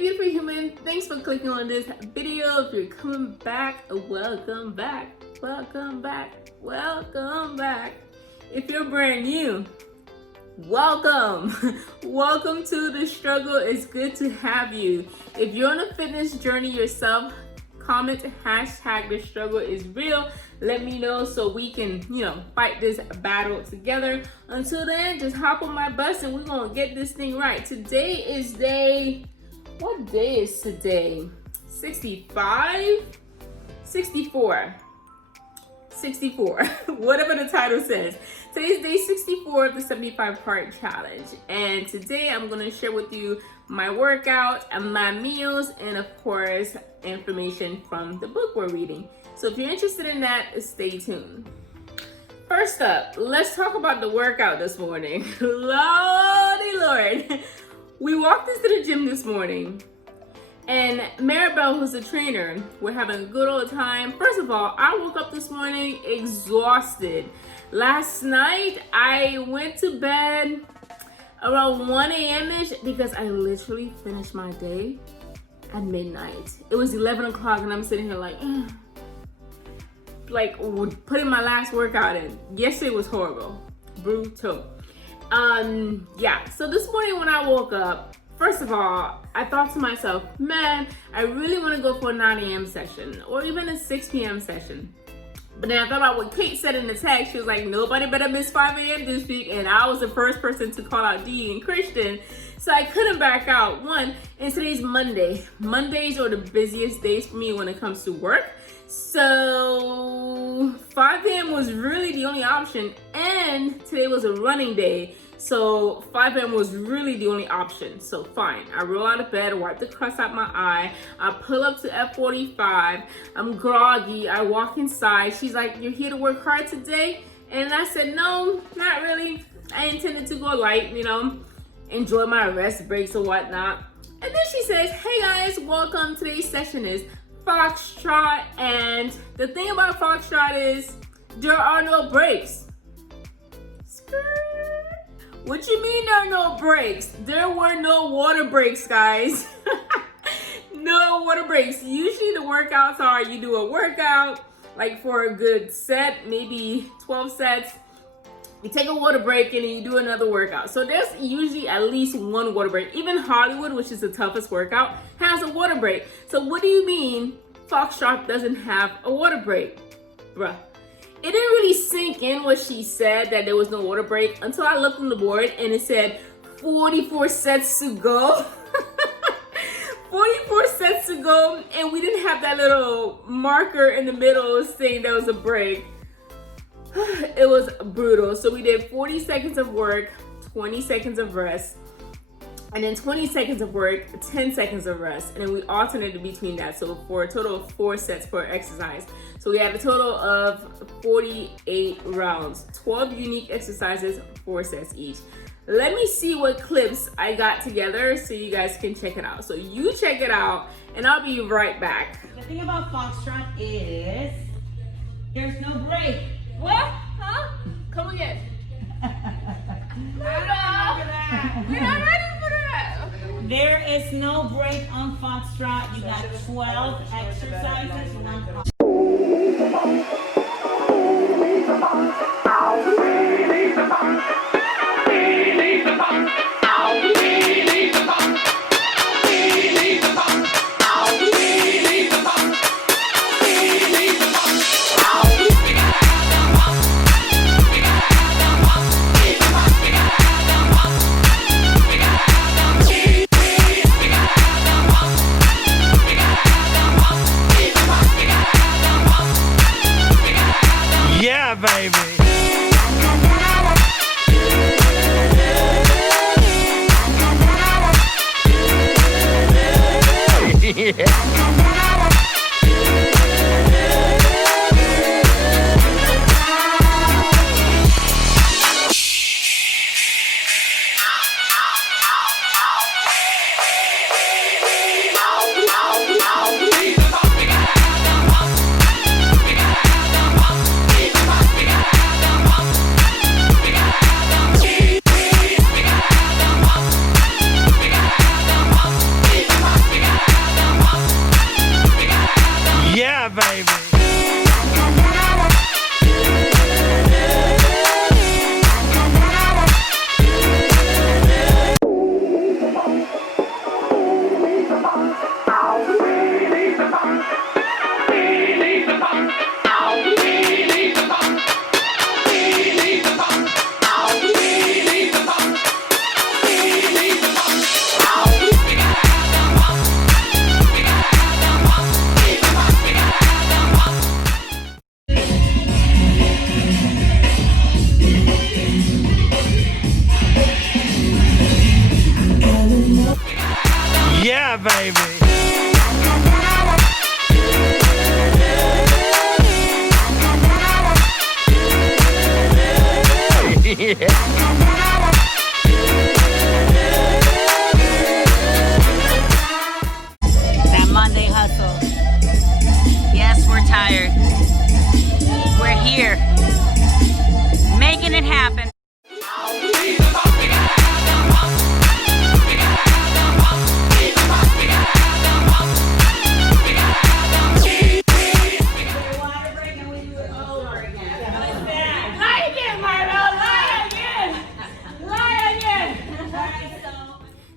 beautiful human, thanks for clicking on this video. If you're coming back, welcome back, welcome back, welcome back. If you're brand new, welcome. Welcome to The Struggle. It's good to have you. If you're on a fitness journey yourself, comment hashtag The Struggle is real. Let me know so we can, fight this battle together. Until then, just hop on my bus and we're gonna get this thing right. Today is what day is today? 65? 64. 64, whatever the title says. Today's day 64 of the 75-part challenge. And today I'm gonna share with you my workout and my meals and of course, information from the book we're reading. So if you're interested in that, stay tuned. First up, let's talk about the workout this morning. Lordy Lord. We walked into the gym this morning and Maribel, who's a trainer, we're having a good old time. First of all, I woke up this morning exhausted. Last night, I went to bed around 1 a.m.-ish because I literally finished my day at midnight. It was 11 o'clock and I'm sitting here like putting my last workout in. Yesterday was horrible, brutal. So this morning when I woke up, first of all, I thought to myself, man, I really want to go for a 9 a.m. session or even a 6 p.m. session. But then I thought about what Kate said in the text. She was like, nobody better miss 5 a.m. this week. And I was the first person to call out Dee and Christian. So I couldn't back out. And today's Monday. Mondays are the busiest days for me when it comes to work. So 5 a.m. was really the only option. And today was a running day. So 5 a.m. was really the only option. So fine, I roll out of bed, wipe the crust out my eye. I pull up to F45. I'm groggy. I walk inside. She's like, you're here to work hard today? And I said, no, not really. I intended to go light, enjoy my rest breaks or whatnot. And then she says, hey guys, welcome. Today's session is Foxtrot. And the thing about Foxtrot is there are no breaks. What you mean there are no breaks? There were no water breaks, guys. No water breaks. Usually the workouts are you do a workout like for a good set, maybe 12 sets. You take a water break and then you do another workout. So there's usually at least one water break. Even Hollywood, which is the toughest workout, has a water break. So what do you mean Foxtrot doesn't have a water break? Bruh. It didn't really sink in what she said that there was no water break until I looked on the board and it said 44 sets to go. 44 sets to go, and we didn't have that little marker in the middle saying there was a break. It was brutal. So we did 40 seconds of work, 20 seconds of rest, and then 20 seconds of work, 10 seconds of rest. And then we alternated between that. So for a total of 4 sets per exercise. So we had a total of 48 rounds, 12 unique exercises, 4 sets each. Let me see what clips I got together so you guys can check it out. So you check it out and I'll be right back. The thing about Foxtrot is there's no break. What? Huh? Come again. We're not ready for that. There is no break on Foxtrot. You got 12 exercises, 1 Yeah, baby. Yeah. That Monday hustle. Yes, we're tired. We're here. Making it happen.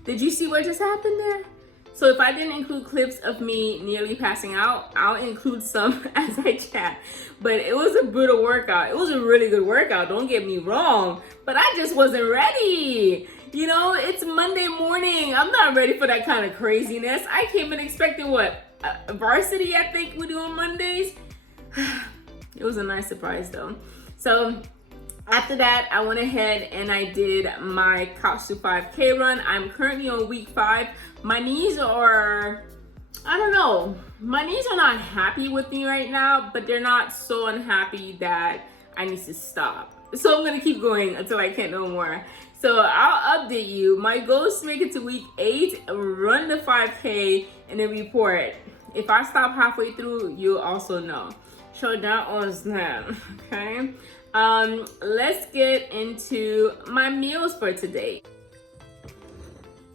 Did you see what just happened there? So if I didn't include clips of me nearly passing out, I'll include some as I chat. But it was a brutal workout. It was a really good workout, don't get me wrong. But I just wasn't ready. You know, it's Monday morning. I'm not ready for that kind of craziness. I came in expecting what? Varsity, I think we do on Mondays. It was a nice surprise though. So after that, I went ahead and I did my Couch to 5K run. I'm currently on week 5. My knees are, I don't know. My knees are not happy with me right now, but they're not so unhappy that I need to stop. So I'm gonna keep going until I can't no more. So I'll update you. My goal is to make it to week 8, run the 5K, and then report. If I stop halfway through, you'll also know. So that was that, okay? Let's get into my meals for today.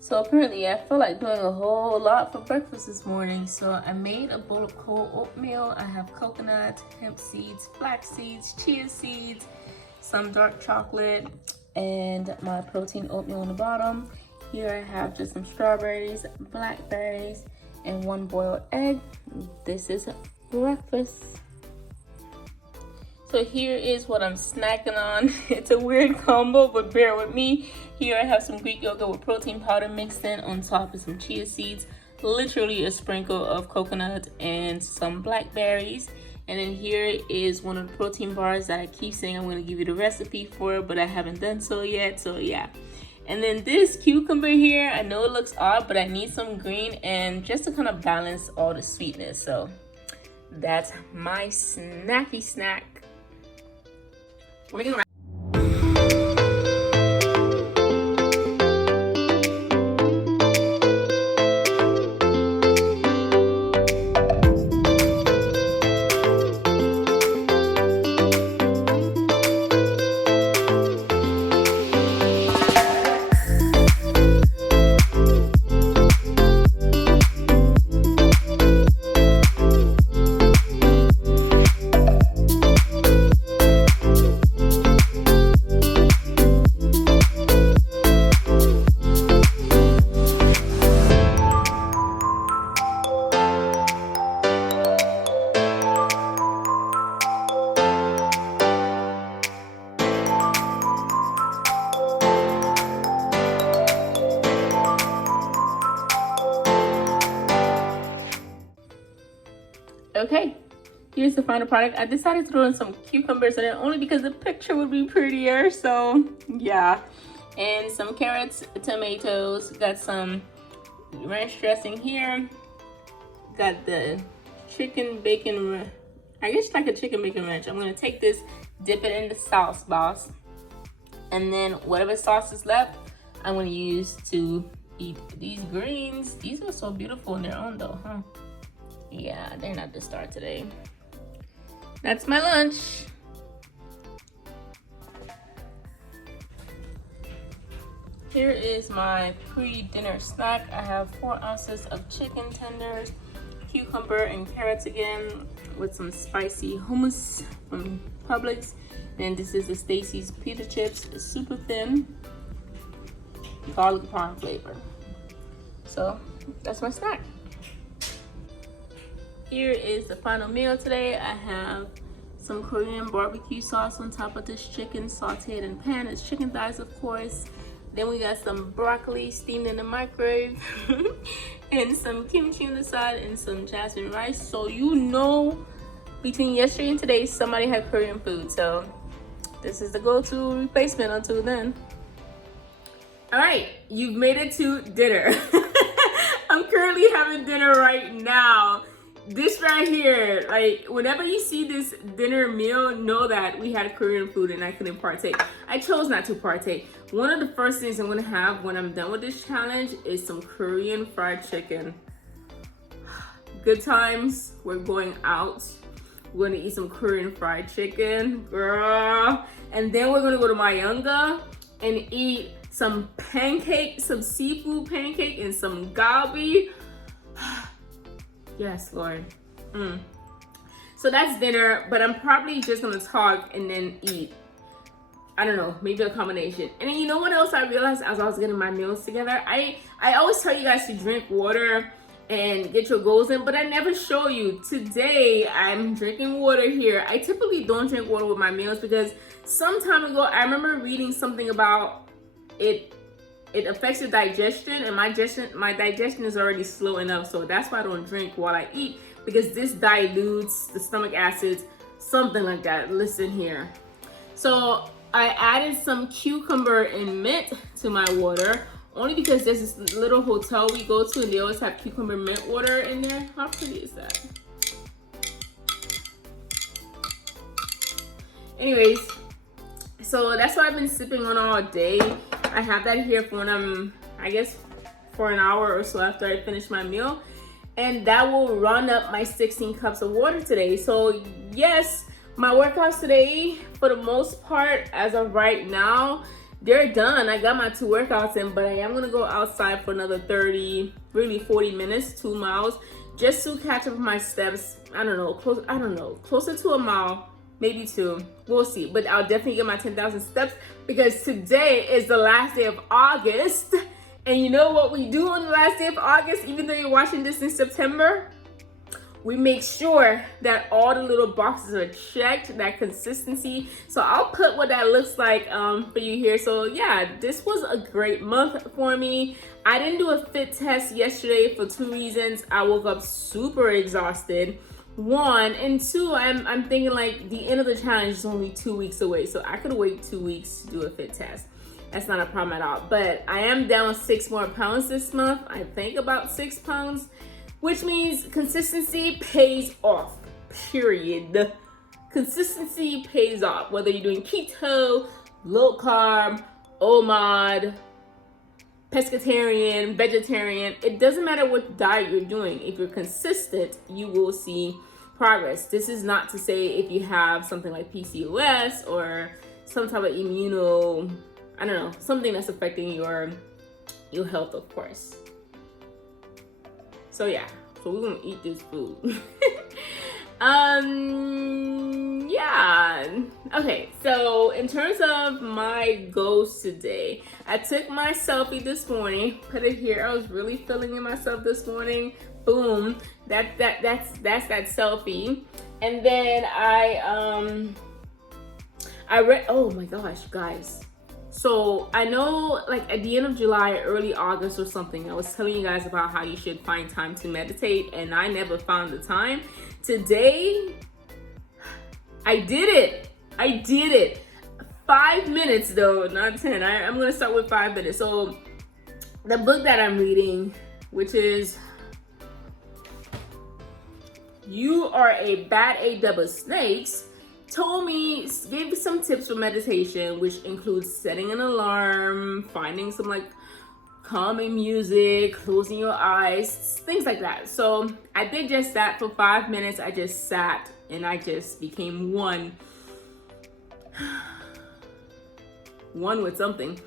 So apparently I feel like doing a whole lot for breakfast this morning. So I made a bowl of cold oatmeal. I have coconut, hemp seeds, flax seeds, chia seeds, some dark chocolate, and my protein oatmeal on the bottom. Here I have just some strawberries, blackberries, and 1 boiled egg. This is breakfast. So here is what I'm snacking on. It's a weird combo, but bear with me. Here I have some Greek yogurt with protein powder mixed in. On top is some chia seeds, literally a sprinkle of coconut, and some blackberries. And then here is one of the protein bars that I keep saying I'm going to give you the recipe for, but I haven't done so yet. So yeah. And then this cucumber here, I know it looks odd, but I need some green and just to kind of balance all the sweetness. So that's my snacky snack. Making okay, here's the final product. I decided to throw in some cucumbers in it only because the picture would be prettier. So yeah, and some carrots, tomatoes, got some ranch dressing here, got the chicken bacon, I guess like a chicken bacon ranch. I'm gonna take this, dip it in the sauce, boss, and then whatever sauce is left I'm gonna use to eat these greens. These are so beautiful on their own though, huh? Yeah, they're not the star today. That's my lunch. Here is my pre-dinner snack. I have 4 ounces of chicken tenders, cucumber and carrots again, with some spicy hummus from Publix. And this is the Stacy's pita chips, super thin, garlic parm flavor. So that's my snack. Here is the final meal today. I have some Korean barbecue sauce on top of this chicken sauteed in pan. It's chicken thighs, of course. Then we got some broccoli steamed in the microwave and some kimchi on the side and some jasmine rice. So you know, between yesterday and today, somebody had Korean food. So this is the go-to replacement until then. All right, you've made it to dinner. I'm currently having dinner right now. this right here, like whenever you see this dinner meal, know that we had Korean food and I couldn't partake. I chose not to partake. One of the first things I'm gonna have when I'm done with this challenge is some Korean fried chicken. Good times, we're going out. We're gonna eat some Korean fried chicken, girl. And then we're gonna go to Mayunga and eat some pancake, some seafood pancake and some galbi. Yes, Lord. So that's dinner, but I'm probably just gonna talk and then eat. I don't know, maybe a combination. And then you know what else I realized as I was getting my meals together? I always tell you guys to drink water and get your goals in, but I never show you. Today, I'm drinking water here. I typically don't drink water with my meals because some time ago, I remember reading something about it affects your digestion, and my digestion is already slow enough, so that's why I don't drink while I eat, because this dilutes the stomach acids, something like that. Listen here. So I added some cucumber and mint to my water, only because there's this little hotel we go to and they always have cucumber mint water in there. How pretty is that? Anyways, so that's what I've been sipping on all day. I have that here for when I'm, I guess, for an hour or so after I finish my meal. And that will run up my 16 cups of water today. So yes, my workouts today, for the most part, as of right now, they're done. I got my 2 workouts in, but I am gonna go outside for another 30, really 40 minutes, 2 miles, just to catch up my steps. I don't know, closer to a mile. Maybe 2, we'll see. But I'll definitely get my 10,000 steps because today is the last day of August. And you know what we do on the last day of August, even though you're watching this in September? We make sure that all the little boxes are checked, that consistency. So I'll put what that looks like for you here. So yeah, this was a great month for me. I didn't do a fit test yesterday for 2 reasons. I woke up super exhausted. 1 and 2, I'm thinking like the end of the challenge is only 2 weeks away, so I could wait 2 weeks to do a fit test. That's not a problem at all. But I am down 6 more pounds this month. I think about 6 pounds, which means consistency pays off, period. Consistency pays off, whether you're doing keto, low carb, OMAD, pescatarian, vegetarian. It doesn't matter what diet you're doing. If you're consistent, you will see progress. This is not to say if you have something like PCOS or some type of I don't know, something that's affecting your health, of course. So yeah, so we're gonna eat this food. Yeah. Okay, so in terms of my goals today, I took my selfie this morning, put it here. I was really feeling in myself this morning. Boom. That's that selfie. And then I read, oh my gosh, guys. So I know like at the end of July, early August or something, I was telling you guys about how you should find time to meditate, and I never found the time. Today, I did it. 5 minutes though, not 10. I'm gonna start with 5 minutes. So the book that I'm reading, which is You Are a Bad A Double Snakes, gave some tips for meditation, which includes setting an alarm, finding some like calming music, closing your eyes, things like that. So I did just that for 5 minutes. I just sat and I just became one with something.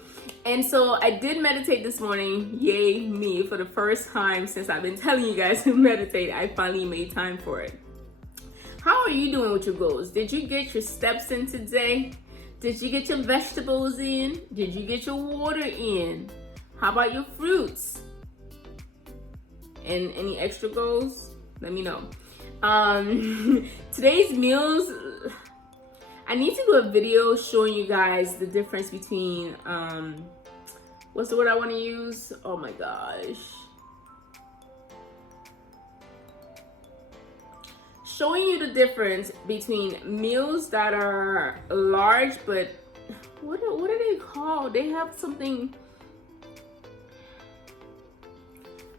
And so I did meditate this morning. Yay me. For the first time since I've been telling you guys to meditate, I finally made time for it. How are you doing with your goals? Did you get your steps in today? Did you get your vegetables in? Did you get your water in? How about your fruits? And any extra goals? Let me know. Today's meals, I need to do a video showing you guys the difference between, what's the word I want to use? Oh my gosh. Showing you the difference between meals that are large, but what are they called? They have something,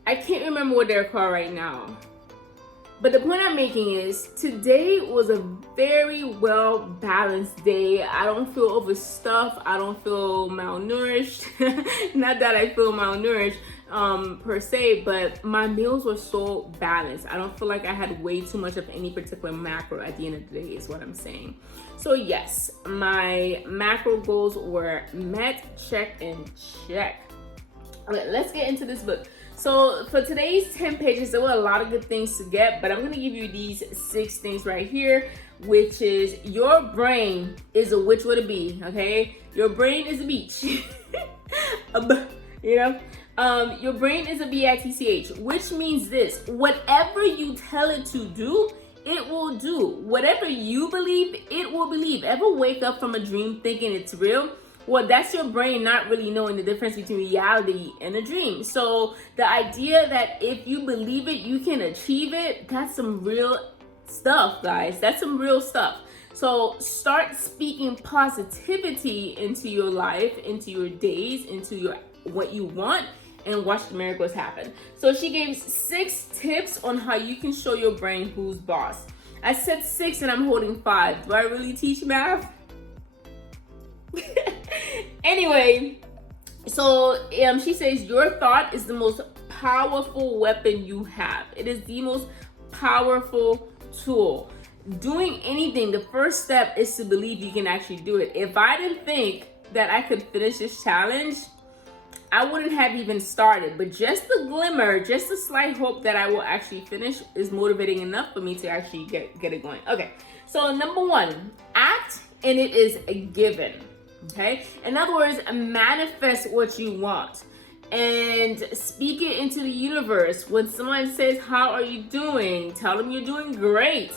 I can't remember what they're called right now. But the point I'm making is today was a very well balanced day. I don't feel overstuffed. I don't feel malnourished. Not that I feel malnourished per se, but my meals were so balanced. I don't feel like I had way too much of any particular macro at the end of the day is what I'm saying. So yes, my macro goals were met, check and check. Okay, let's get into this book. So for today's 10 pages, there were a lot of good things to get, but I'm going to give you these 6 things right here, which is your brain is a which would it be, okay? Your brain is a beach. You know? Your brain is a B-I-T-C-H, which means this: whatever you tell it to do, it will do. Whatever you believe, it will believe. Ever wake up from a dream thinking it's real? Well, that's your brain not really knowing the difference between reality and a dream. So the idea that if you believe it, you can achieve it, that's some real stuff, guys. That's some real stuff. So start speaking positivity into your life, into your days, into your what you want, and watch the miracles happen. So she gave 6 tips on how you can show your brain who's boss. I said 6 and I'm holding 5. Do I really teach math? Anyway, so she says your thought is the most powerful weapon you have. It is the most powerful tool. Doing anything, the first step is to believe you can actually do it. If I didn't think that I could finish this challenge, I wouldn't have even started. But just the glimmer, just the slight hope that I will actually finish is motivating enough for me to actually get it going. Okay, so number 1, act and it is a given. Okay, in other words, manifest what you want and speak it into the universe. When someone says, how are you doing? Tell them you're doing great.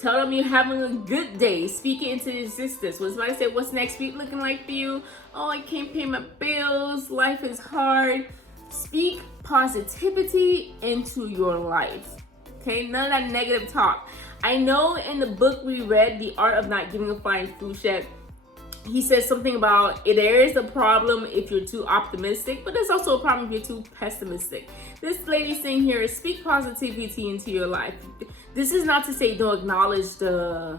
Tell them you're having a good day. Speak it into existence. When somebody says, what's next week looking like for you? Oh, I can't pay my bills. Life is hard. Speak positivity into your life. Okay, none of that negative talk. I know in the book we read, The Art of Not Giving a Flying Fluchet, he says something about there is a problem if you're too optimistic, but there's also a problem if you're too pessimistic. This lady's saying here, speak positivity into your life. This is not to say don't acknowledge the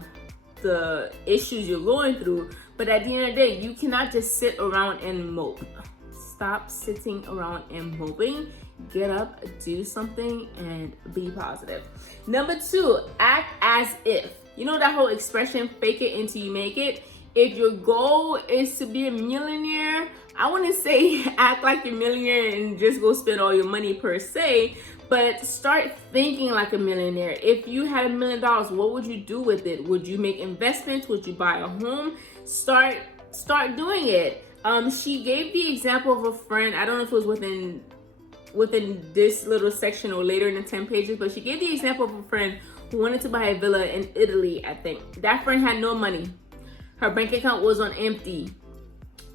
issues you're going through, but at the end of the day, you cannot just sit around and mope. Stop sitting around and moping. Get up, do something, and be positive. Number 2, act as if. You know that whole expression, fake it until you make it? If your goal is to be a millionaire, I wouldn't say act like you're a millionaire and just go spend all your money per se, but start thinking like a millionaire. If you had $1 million, what would you do with it? Would you make investments? Would you buy a home? Start doing it. She gave the example of a friend. I don't know if it was within this little section or later in the 10 pages, but she gave the example of a friend who wanted to buy a villa in Italy, I think. That friend had no money. Her bank account was on empty.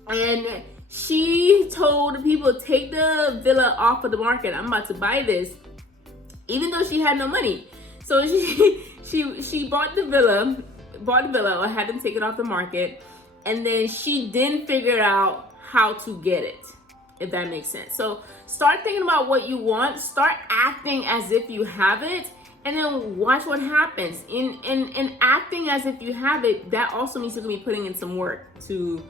And she told people, take the villa off of the market. I'm about to buy this. Even though she had no money. So she bought the villa or had them take it off the market. And then she didn't figure out how to get it, if that makes sense. So start thinking about what you want. Start acting as if you have it. And then watch what happens. In acting as if you have it, that also means you're gonna be putting in some work to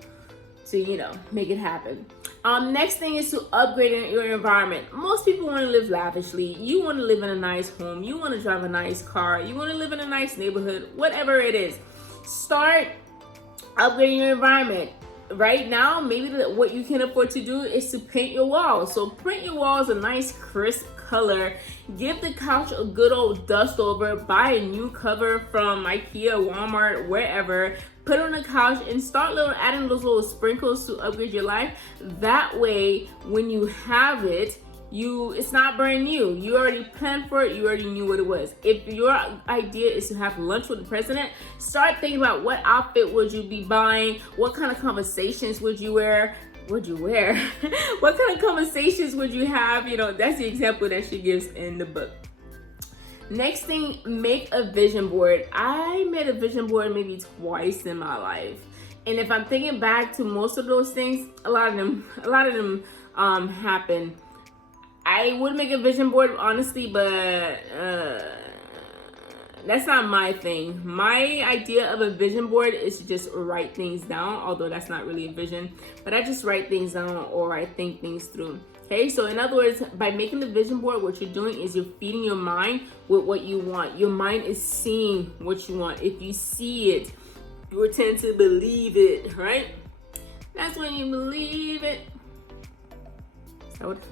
make it happen. Next thing is to upgrade your environment. Most people want to live lavishly. You want to live in a nice home. You want to drive a nice car. You want to live in a nice neighborhood. Whatever it is, start upgrading your environment. Right now, maybe what you can afford to do is to paint your walls. So print your walls a nice crisp color. Give the couch a good old dust over. Buy a new cover from IKEA, Walmart, wherever. Put it on the couch and start adding those little sprinkles to upgrade your life. That way, when you have it, it's not brand new. You already planned for it. You already knew what it was. If your idea is to have lunch with the president, start thinking about what outfit would you be buying? What kind of conversations would you wear? What kind of conversations would you have? That's the example that she gives in the book. Next thing, make a vision board. I made a vision board maybe twice in my life. And if I'm thinking back to most of those things, a lot of them happen. I would make a vision board, honestly, but that's not my thing. My idea of a vision board is to just write things down, although that's not really a vision, but I just write things down or I think things through. Okay, so in other words, by making the vision board, what you're doing is you're feeding your mind with what you want. Your mind is seeing what you want. If you see it, you will tend to believe it, right? That's when you believe it.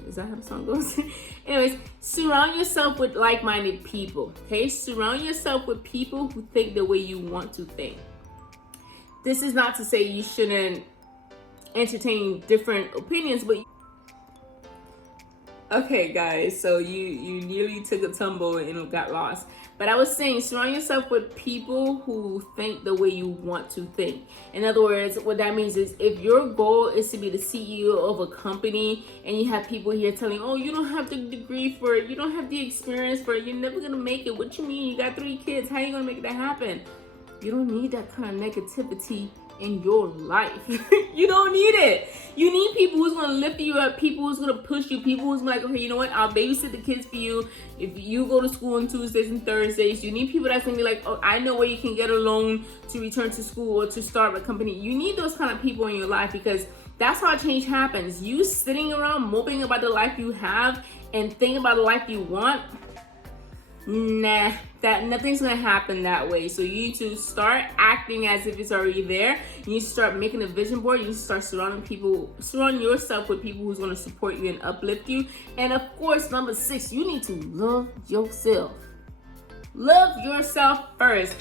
Is that how the song goes? Anyways, surround yourself with like-minded people, okay? Surround yourself with people who think the way you want to think. This is not to say you shouldn't entertain different opinions, but okay, guys, so you nearly took a tumble and got lost. But I was saying, surround yourself with people who think the way you want to think. In other words, what that means is if your goal is to be the CEO of a company and you have people here telling, oh, you don't have the degree for it, you don't have the experience for it, you're never gonna make it. What you mean? You got 3 kids. How are you gonna make that happen? You don't need that kind of negativity in your life. You don't need it. You need people who's gonna lift you up, people who's gonna push you, people who's like, okay, you know what, I'll babysit the kids for you if you go to school on Tuesdays and Thursdays. You need people that's gonna be like, oh, I know where you can get a loan to return to school or to start a company. You need those kind of people in your life, because that's how change happens. You sitting around moping about the life you have and thinking about the life you want, nah, that nothing's gonna happen that way. So you need to start acting as if it's already there. You need to start making a vision board. You need to start surrounding yourself with people who's gonna support you and uplift you. And of course, number 6, you need to love yourself. Love yourself first.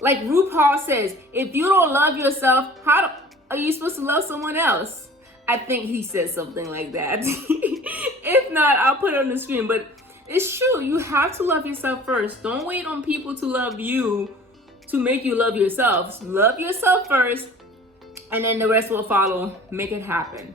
Like RuPaul says, if you don't love yourself, how are you supposed to love someone else? I think he said something like that. If not, I'll put it on the screen. But it's true. You have to love yourself first. Don't wait on people to love you to make you love yourself. Love yourself first, and then the rest will follow. Make it happen.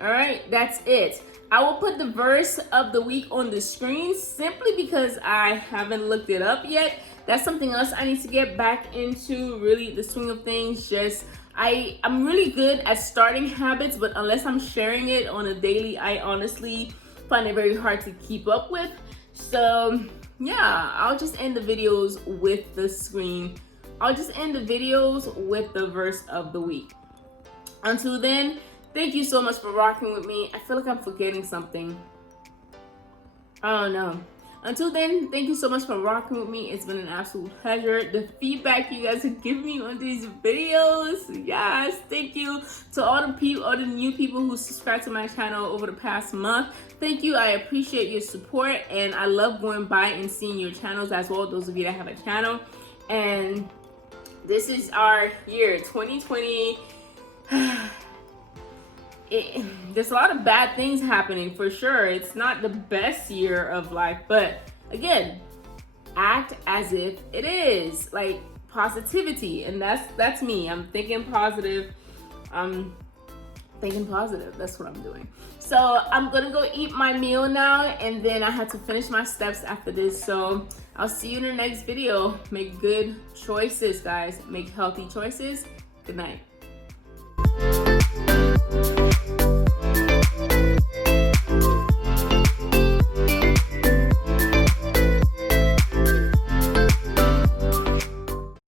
All right, that's it. I will put the verse of the week on the screen simply because I haven't looked it up yet. That's something else I need to get back into, really the swing of things. I'm really good at starting habits, but unless I'm sharing it on a daily, I honestly find it very hard to keep up with. So yeah, I'll just end the videos with the screen. I'll just end the videos with the verse of the week. Until then, thank you so much for rocking with me. I feel like I'm forgetting something. I don't know. Until then, thank you so much for rocking with me. It's been an absolute pleasure. The feedback you guys have given me on these videos, yes, thank you to all the new people who subscribed to my channel over the past month. Thank you. I appreciate your support, and I love going by and seeing your channels as well, those of you that have a channel. And this is our year 2020. There's a lot of bad things happening for sure. It's not the best year of life, but again, act as if it is. Like positivity, and that's me. I'm thinking positive. That's what I'm doing. So I'm gonna go eat my meal now, and then I have to finish my steps after this. So I'll see you in the next video. Make good choices, guys. Make healthy choices. Good night.